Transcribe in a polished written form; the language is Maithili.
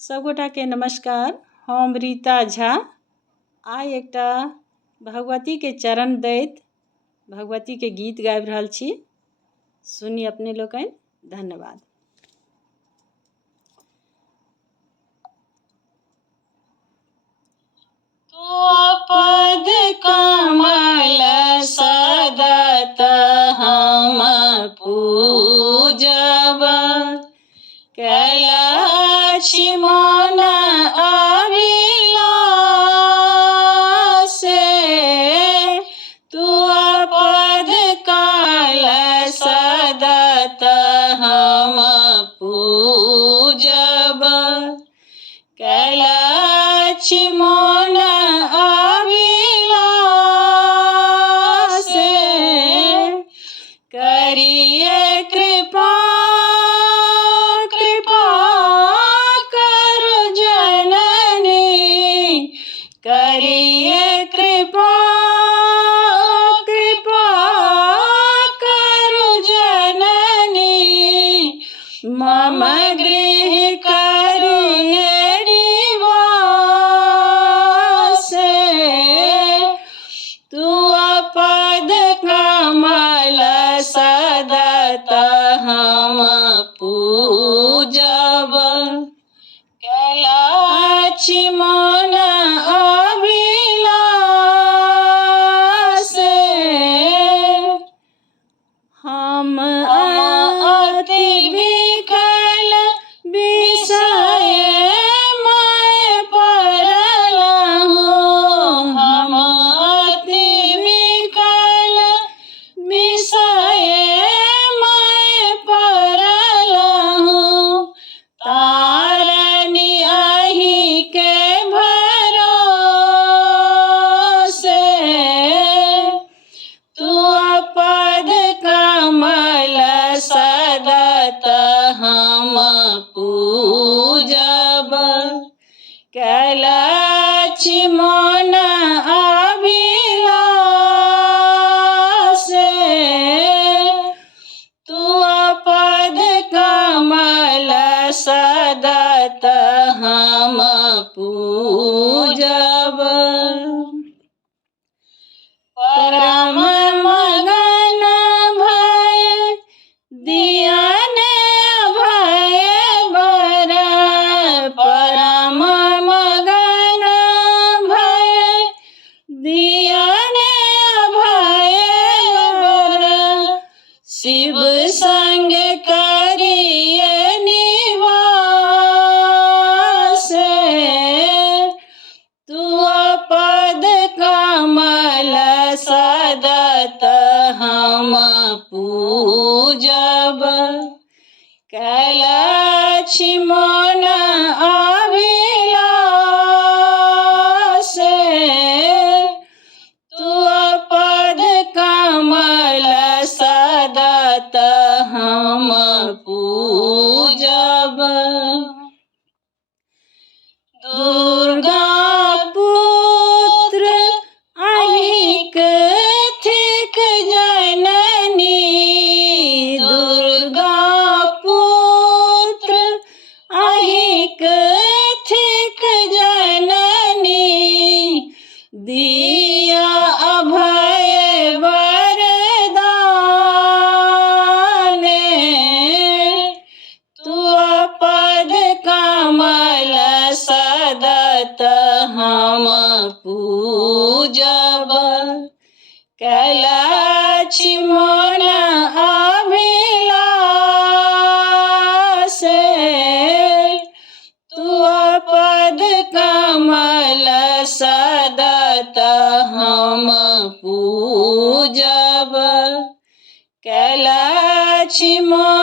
सबगोटा के नमस्कार। हम रीता झा आइ एकटा भगवती के चरण दैत भगवती के गीत गाबि रहल छी। सुनी अपने लोकनि। धन्यवाद। पद कमल सदत हम पूजब, कैलाछि मन अभिलाष। तू पद कमल सदत हम पूजब, कैलाछि मन अभिलाष। करिए कृपा कृपा करो जननी, करिए कृपा कृपा करो जननी। मम गृह करिए निवास। तू पद कमल सदत हम पूजब, कैलाछि मन अभिलाष। हम अति विकल विषय मैं पड़ल हूँ, हम अति विकल विषय मैं पड़ल हूँ। तारनी अहि के भरोसे, तू पद कमल सदत हम पूजब, कैलाछि मन अभिलाष। तू पद कमल सदत हम पूजब। परम मगन भय दियन अभय बर, परम मगन भय दियन अभय बर। शिव संग करिए निवास। तू पद कमल सदत हम पूजब, कैलाछि मन अभिलाष। तू पद कमल सदत हम पूजब। दुर्गा पुत्र अहिक थिक जननी, दुर्गा पुत्र अहिक थिक जननी। दिया अभय वरदान, तू पद कमल सदत हम पूजब, कैलाछि मन अभिलाष। तू पद कमल सदत हम पूजब, कैलाछि मन